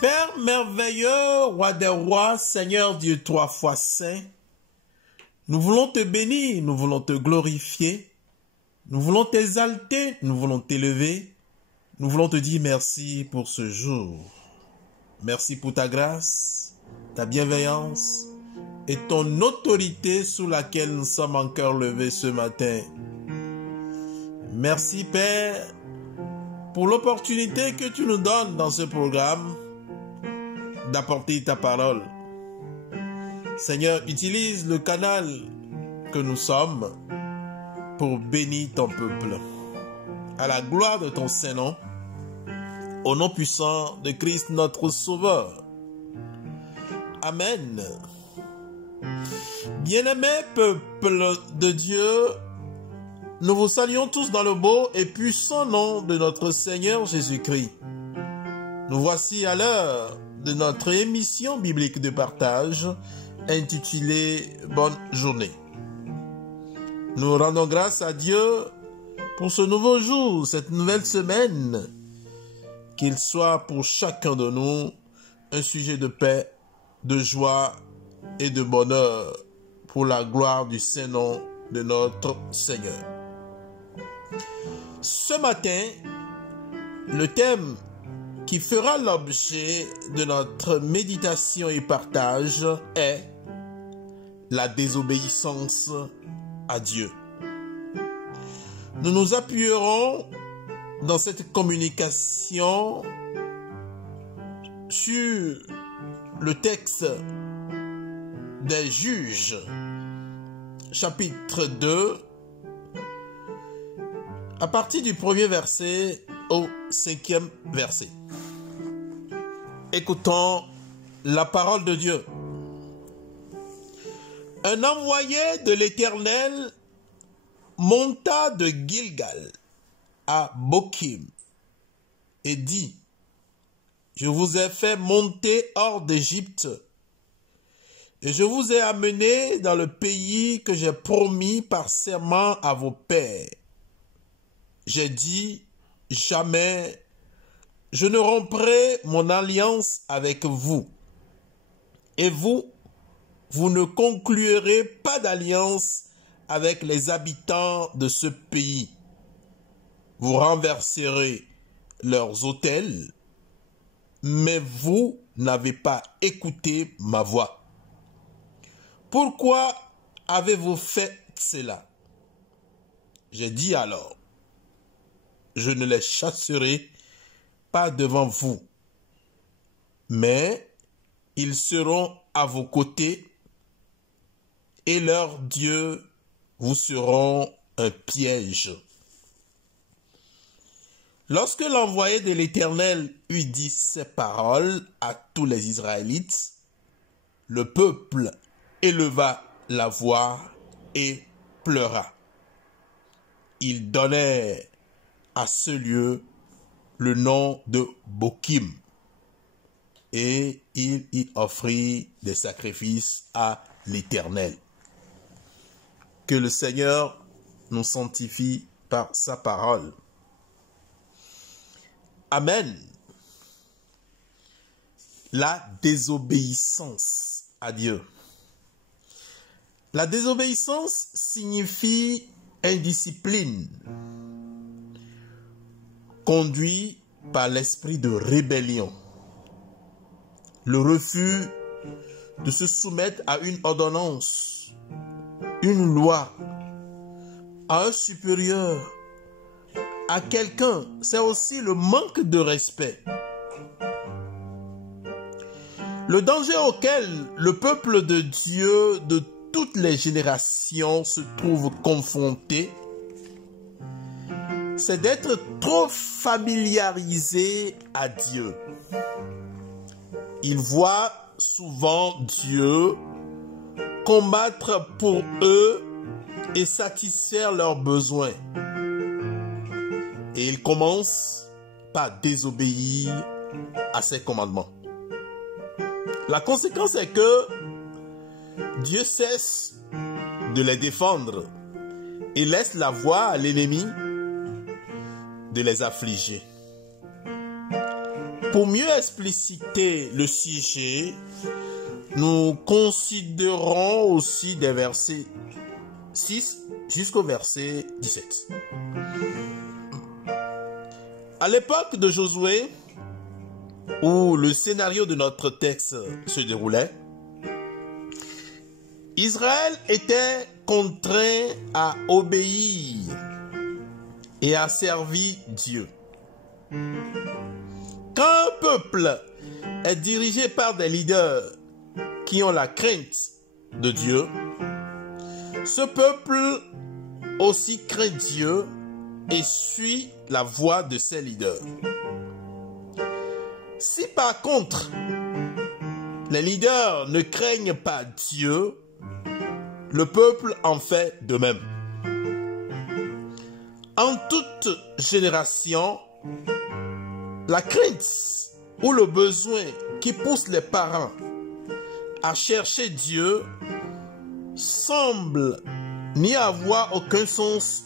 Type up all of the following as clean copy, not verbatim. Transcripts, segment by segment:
Père merveilleux, roi des rois, Seigneur Dieu trois fois saint, nous voulons te bénir, nous voulons te glorifier, nous voulons t'exalter, nous voulons t'élever, nous voulons te dire merci pour ce jour. Merci pour ta grâce, ta bienveillance et ton autorité sous laquelle nous sommes en cœur levé ce matin. Merci Père pour l'opportunité que tu nous donnes dans ce programme d'apporter ta parole. Seigneur, utilise le canal que nous sommes pour bénir ton peuple. À la gloire de ton Saint-Nom, au nom puissant de Christ notre Sauveur. Amen. Bien-aimé peuple de Dieu, nous vous saluons tous dans le beau et puissant nom de notre Seigneur Jésus-Christ. Nous voici à l'heure de notre émission biblique de partage intitulée « Bonne journée ». Nous rendons grâce à Dieu pour ce nouveau jour, cette nouvelle semaine, qu'il soit pour chacun de nous un sujet de paix, de joie et de bonheur pour la gloire du Saint-Nom de notre Seigneur. Ce matin, le thème qui fera l'objet de notre méditation et partage est la désobéissance à Dieu. Nous nous appuierons dans cette communication sur le texte des Juges, chapitre 2, à partir du premier verset au 5e verset. Écoutons la parole de Dieu. Un envoyé de l'Éternel monta de Gilgal à Bokim et dit: Je vous ai fait monter hors d'Égypte et je vous ai amené dans le pays que j'ai promis par serment à vos pères. J'ai dit: jamais je ne romprai mon alliance avec vous. Et vous ne conclurez pas d'alliance avec les habitants de ce pays. Vous renverserez leurs autels, mais vous n'avez pas écouté ma voix. Pourquoi avez-vous fait cela? J'ai dit alors: je ne les chasserai pas devant vous, mais ils seront à vos côtés et leurs dieux vous seront un piège. Lorsque l'envoyé de l'Éternel eut dit ces paroles à tous les Israélites, le peuple éleva la voix et pleura. Ils donnèrent à ce lieu le nom de Bokim, et il y offrit des sacrifices à l'Éternel. Que le Seigneur nous sanctifie par sa parole. Amen. La désobéissance à Dieu. La désobéissance signifie indiscipline, conduit par l'esprit de rébellion, le refus de se soumettre à une ordonnance, une loi, à un supérieur, à quelqu'un. C'est aussi le manque de respect. Le danger auquel le peuple de Dieu de toutes les générations se trouve confronté, c'est d'être trop familiarisé à Dieu. Ils voient souvent Dieu combattre pour eux et satisfaire leurs besoins. Et ils commencent par désobéir à ses commandements. La conséquence est que Dieu cesse de les défendre et laisse la voie à l'ennemi de les affliger. Pour mieux expliciter le sujet, nous considérons aussi des versets 6 jusqu'au verset 17. À l'époque de Josué, où le scénario de notre texte se déroulait, Israël était contraint à obéir et à servir Dieu. Quand un peuple est dirigé par des leaders qui ont la crainte de Dieu, ce peuple aussi craint Dieu et suit la voie de ses leaders. Si par contre, les leaders ne craignent pas Dieu, le peuple en fait de même. En toute génération, la crainte ou le besoin qui pousse les parents à chercher Dieu semble n'y avoir aucun sens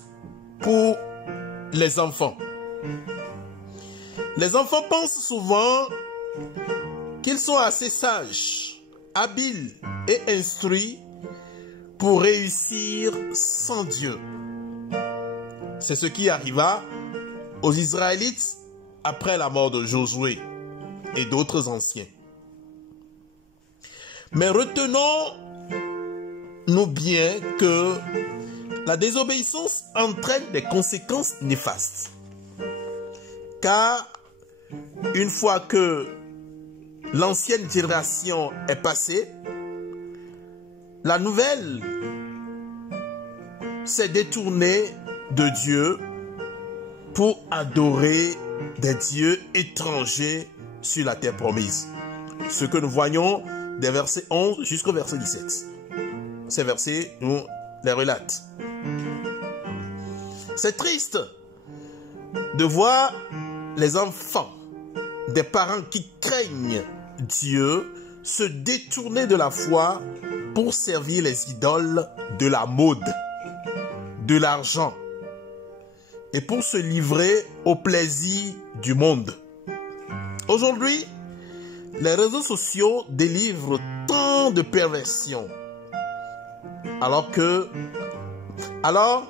pour les enfants. Les enfants pensent souvent qu'ils sont assez sages, habiles et instruits pour réussir sans Dieu. C'est ce qui arriva aux Israélites après la mort de Josué et d'autres anciens. Mais retenons-nous bien que la désobéissance entraîne des conséquences néfastes. Car une fois que l'ancienne génération est passée, la nouvelle s'est détournée de Dieu pour adorer des dieux étrangers sur la terre promise. Ce que nous voyons des versets 11 jusqu'au verset 17. Ces versets nous les relatent. C'est triste de voir les enfants des parents qui craignent Dieu se détourner de la foi pour servir les idoles de la mode, de l'argent et pour se livrer au plaisir du monde. Aujourd'hui, les réseaux sociaux délivrent tant de perversions alors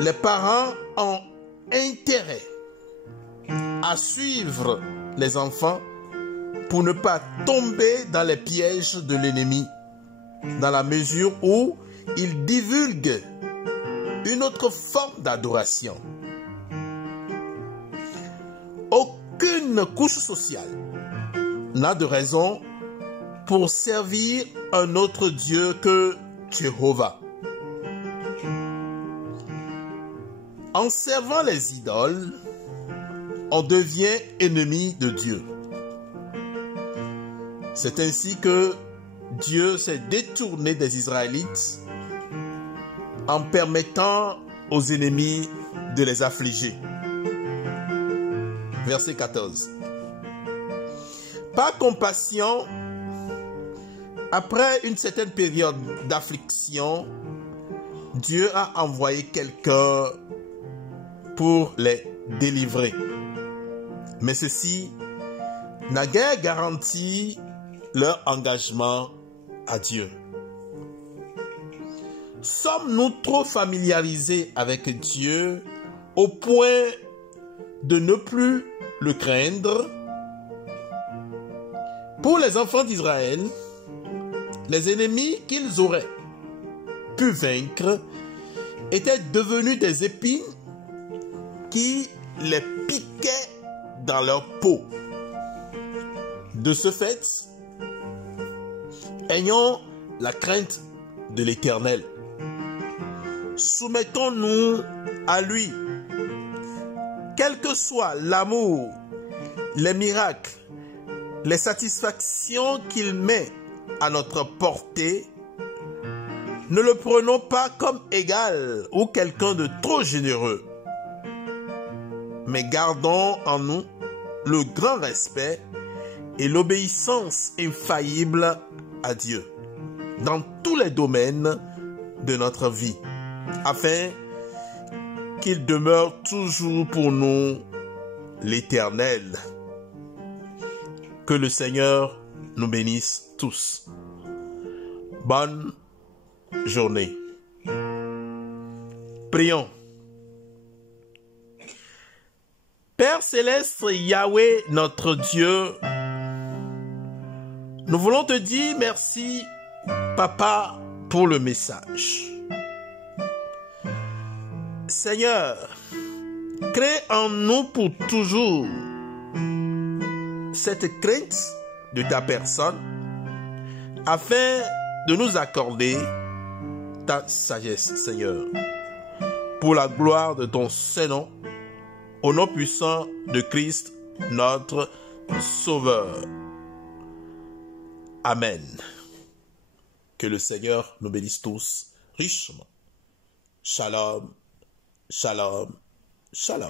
les parents ont intérêt à suivre les enfants pour ne pas tomber dans les pièges de l'ennemi, dans la mesure où ils divulguent une autre forme d'adoration. Aucune couche sociale n'a de raison pour servir un autre Dieu que Jéhovah. En servant les idoles, on devient ennemi de Dieu. C'est ainsi que Dieu s'est détourné des Israélites en permettant aux ennemis de les affliger. Verset 14. Par compassion, après une certaine période d'affliction, Dieu a envoyé quelqu'un pour les délivrer. Mais ceci n'a guère garanti leur engagement à Dieu. Sommes-nous trop familiarisés avec Dieu au point de ne plus le craindre? Pour les enfants d'Israël, les ennemis qu'ils auraient pu vaincre étaient devenus des épines qui les piquaient dans leur peau. De ce fait, ayons la crainte de l'Éternel. Soumettons-nous à lui. Quel que soit l'amour, les miracles, les satisfactions qu'il met à notre portée, ne le prenons pas comme égal ou quelqu'un de trop généreux, mais gardons en nous le grand respect et l'obéissance infaillible à Dieu dans tous les domaines de notre vie, afin qu'il demeure toujours pour nous l'Éternel. Que le Seigneur nous bénisse tous. Bonne journée. Prions. Père céleste, Yahweh, notre Dieu, nous voulons te dire merci, Papa, pour le message. Seigneur, crée en nous pour toujours cette crainte de ta personne afin de nous accorder ta sagesse, Seigneur, pour la gloire de ton Saint-Nom, au nom puissant de Christ, notre Sauveur. Amen. Que le Seigneur nous bénisse tous richement. Shalom, shalom, shalom.